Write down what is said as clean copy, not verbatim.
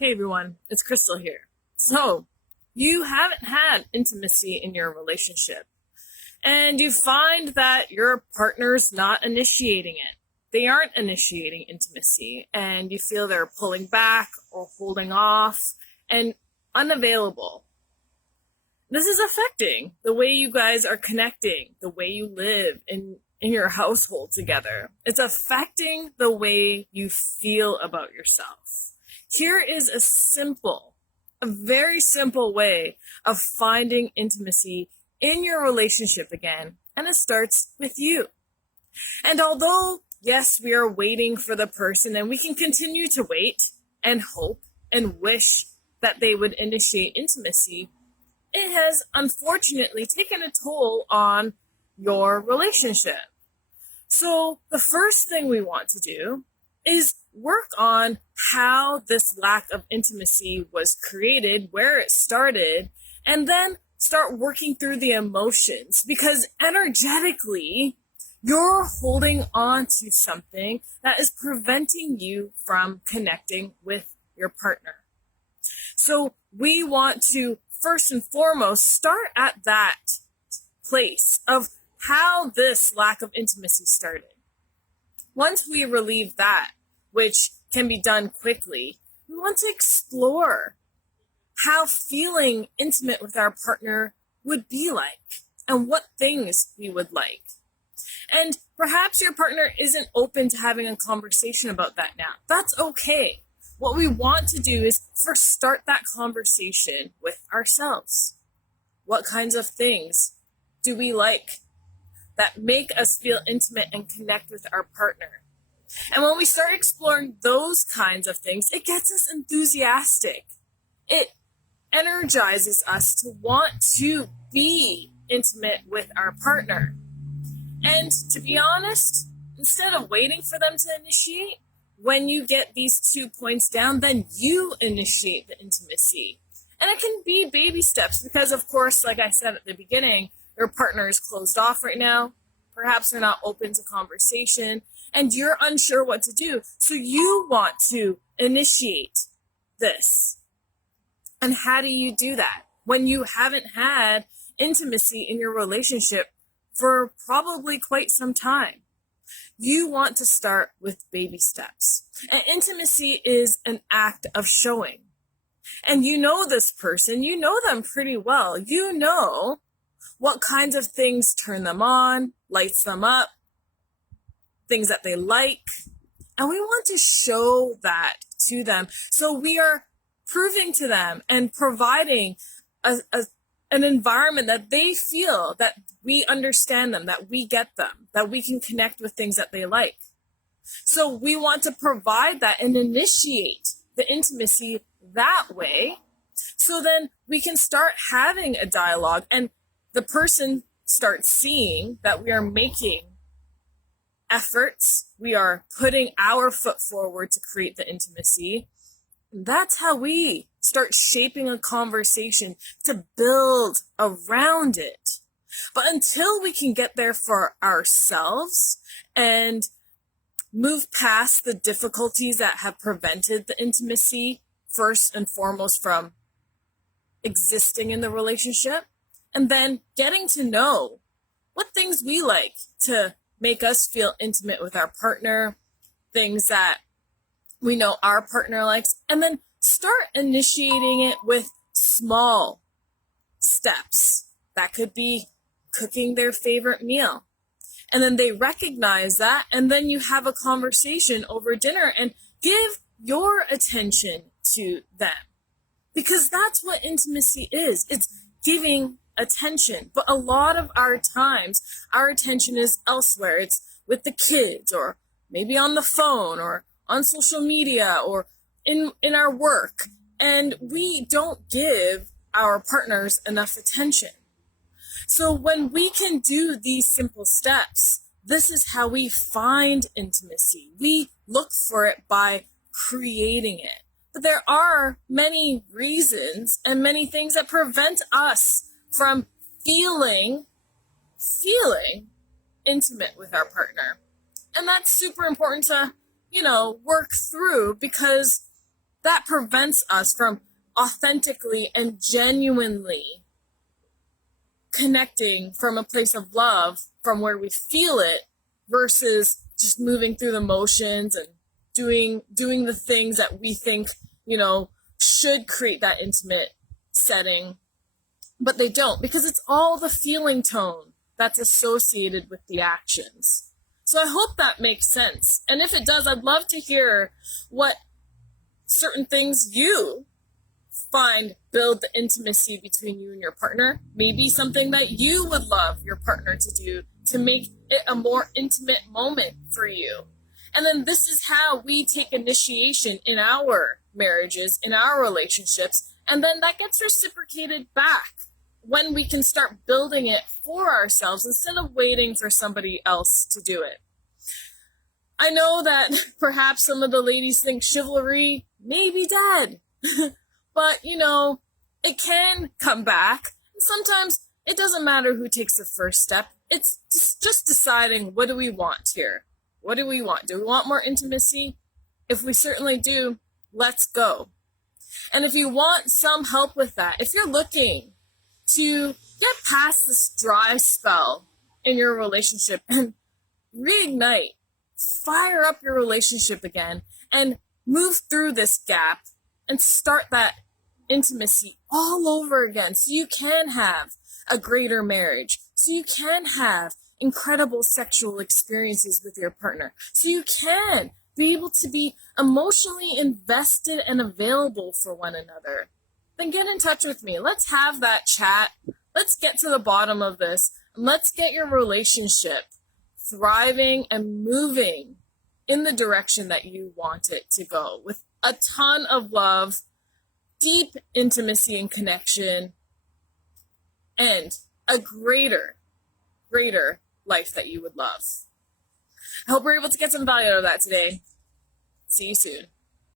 Hey everyone, it's Crystal here. So, you haven't had intimacy in your relationship, and you find that your partner's not initiating it. They aren't initiating intimacy, and you feel they're pulling back or holding off and unavailable. This is affecting the way you guys are connecting, the way you live in your household together. It's affecting the way you feel about yourself. Here is a very simple way of finding intimacy in your relationship again, and it starts with you. And although, yes, we are waiting for the person, and we can continue to wait and hope and wish that they would initiate intimacy, it has unfortunately taken a toll on your relationship. So the first thing we want to do is work on how this lack of intimacy was created, where it started, and then start working through the emotions, because energetically, you're holding on to something that is preventing you from connecting with your partner. So we want to first and foremost start at that place of how this lack of intimacy started. Once we relieve that, which can be done quickly, we want to explore how feeling intimate with our partner would be like and what things we would like. And perhaps your partner isn't open to having a conversation about that now. That's okay. What we want to do is first start that conversation with ourselves. What kinds of things do we like that make us feel intimate and connect with our partner? And when we start exploring those kinds of things, it gets us enthusiastic. It energizes us to want to be intimate with our partner. And to be honest, instead of waiting for them to initiate, when you get these 2 points down, then you initiate the intimacy. And it can be baby steps because, of course, like I said at the beginning, your partner is closed off right now. Perhaps they're not open to conversation, and you're unsure what to do. So you want to initiate this. And how do you do that when you haven't had intimacy in your relationship for probably quite some time? You want to start with baby steps. And intimacy is an act of showing. And you know this person, you know them pretty well. You know what kinds of things turn them on, lights them up, things that they like. And we want to show that to them. So we are proving to them and providing an environment that they feel that we understand them, that we get them, that we can connect with things that they like. So we want to provide that and initiate the intimacy that way. So then we can start having a dialogue and the person starts seeing that we are making efforts. We are putting our foot forward to create the intimacy. That's how we start shaping a conversation to build around it. But until we can get there for ourselves and move past the difficulties that have prevented the intimacy, first and foremost from existing in the relationship, and then getting to know what things we like to make us feel intimate with our partner, things that we know our partner likes, and then start initiating it with small steps. That could be cooking their favorite meal. And then they recognize that, and then you have a conversation over dinner and give your attention to them. Because that's what intimacy is. It's giving attention. But a lot of our times, our attention is elsewhere. It's with the kids, or maybe on the phone, or on social media, or in our work. And we don't give our partners enough attention. So when we can do these simple steps, this is how we find intimacy. We look for it by creating it. But there are many reasons and many things that prevent us from feeling intimate with our partner. And that's super important to, work through, because that prevents us from authentically and genuinely connecting from a place of love, from where we feel it, versus just moving through the motions and doing the things that we think, should create that intimate setting, but they don't, because it's all the feeling tone that's associated with the actions. So I hope that makes sense. And if it does, I'd love to hear what certain things you find build the intimacy between you and your partner. Maybe something that you would love your partner to do to make it a more intimate moment for you. And then this is how we take initiation in our marriages, in our relationships, and then that gets reciprocated back when we can start building it for ourselves instead of waiting for somebody else to do it. I know that perhaps some of the ladies think chivalry may be dead, but it can come back. Sometimes it doesn't matter who takes the first step. It's just deciding, what do we want here? What do we want? Do we want more intimacy? If we certainly do, let's go. And if you want some help with that, if you're looking to get past this dry spell in your relationship and reignite, fire up your relationship again, and move through this gap and start that intimacy all over again, so you can have a greater marriage, so you can have incredible sexual experiences with your partner, so you can be able to be emotionally invested and available for one another, then get in touch with me. Let's have that chat. Let's get to the bottom of this. And let's get your relationship thriving and moving in the direction that you want it to go, with a ton of love, deep intimacy and connection, and a greater life that you would love. I hope we're able to get some value out of that today. See you soon.